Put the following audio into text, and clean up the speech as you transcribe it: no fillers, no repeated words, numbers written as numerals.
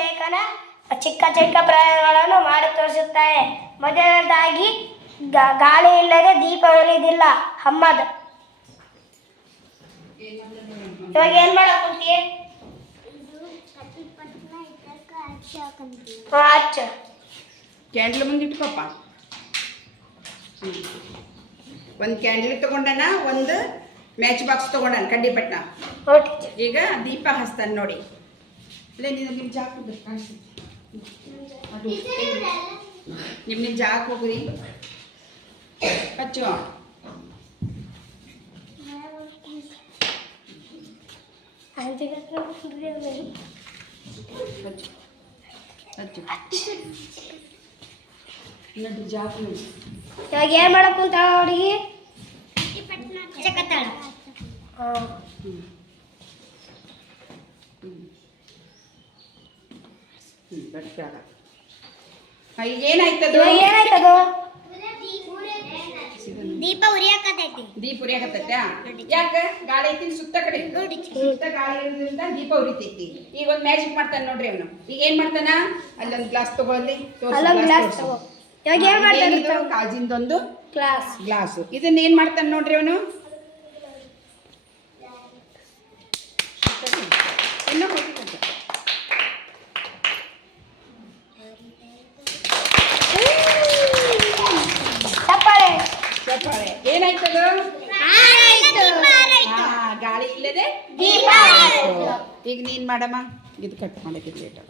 ಲೇಖನ ಚಿಕ್ಕ ಚಿಕ್ಕ ಪ್ರಯೋಗಗಳನ್ನು ಮಾಡಿ ತೋರಿಸುತ್ತಾರೆ. ಮೊದಲನೇದಾಗಿ ಗಾಳಿ ಇಲ್ಲದೆ ದೀಪ ಉರಿಯುವುದಿಲ್ಲ. ಅಹ್ಮದ್, ಇವಾಗ ಏನ್ ಮಾಡಕ್ ಕುಂತೀಯ? ಹಚ್ಚು. ಕ್ಯಾಂಡ್ಲ್ ಮುಂದೆ ಇಟ್ಕೊಪ್ಪ. ಒಂದು ಕ್ಯಾಂಡಲ್ ತಗೊಂಡನ, ಒಂದು ಮ್ಯಾಚ್ ಬಾಕ್ಸ್ ತಗೊಂಡನ ಕಡ್ಡಿಪಟ್ನ. ಈಗ ದೀಪ ಹಚ್ತಾನೆ ನೋಡಿ. ಅಲ್ಲೇ ನಿಮ್ಮ ಜಾಕ್ ನಿಮ್ಮ ಜಾಕ್ ಹೋಗ್ರಿ. ಹಚ್ಚು. ಇವಾಗ ಏನ್ ಮಾಡಕ್ ಕುಂತಾಳ ಹುಡುಗಿ? ಈಗ ಏನಾಯ್ತದ? ಏನಾಯ್ತದು? ದೀಪ ಉರಿಯಾಕತೈತಿ. ದೀಪ ಉರಿಯಾಕತೈತ್ಯಾ? ಯಾಕ? ಗಾಳಿ ಐತಿ ಸುತ್ತ ಕಡೆ, ಸುತ್ತ ಗಾಳಿ ಇರೋದ್ರಿಂದ ದೀಪ ಉರಿತೈತಿ. ಈಗ ಒಂದು ಮ್ಯಾಜಿಕ್ ಮಾಡ್ತಾನೆ ನೋಡ್ರಿ ಅವನು. ಈಗ ಏನ್ ಮಾಡ್ತಾನ? ಅಲ್ಲೊಂದು ಗ್ಲಾಸ್ ತಗೊಳ್ಳಿ. ಇವಾಗ ಏನ್ ಮಾಡ್ತಾನೆ? ಕಾಜಿಂದೊಂದು ಗ್ಲಾಸ್. ಇದನ್ನ ಏನ್ ಮಾಡ್ತಾನೆ ನೋಡ್ರಿ ಅವನು. ಏನಾಯ್ತದ? ಗಾಳಿ ಇಲ್ಲದೆ ದೀಪ. ಈಗ ನೀನ್ ಮಾಡಮ್ಮ. ಇದು ಕಟ್ ಮಾಡಕ್ಕೆ ಲೇಟ್.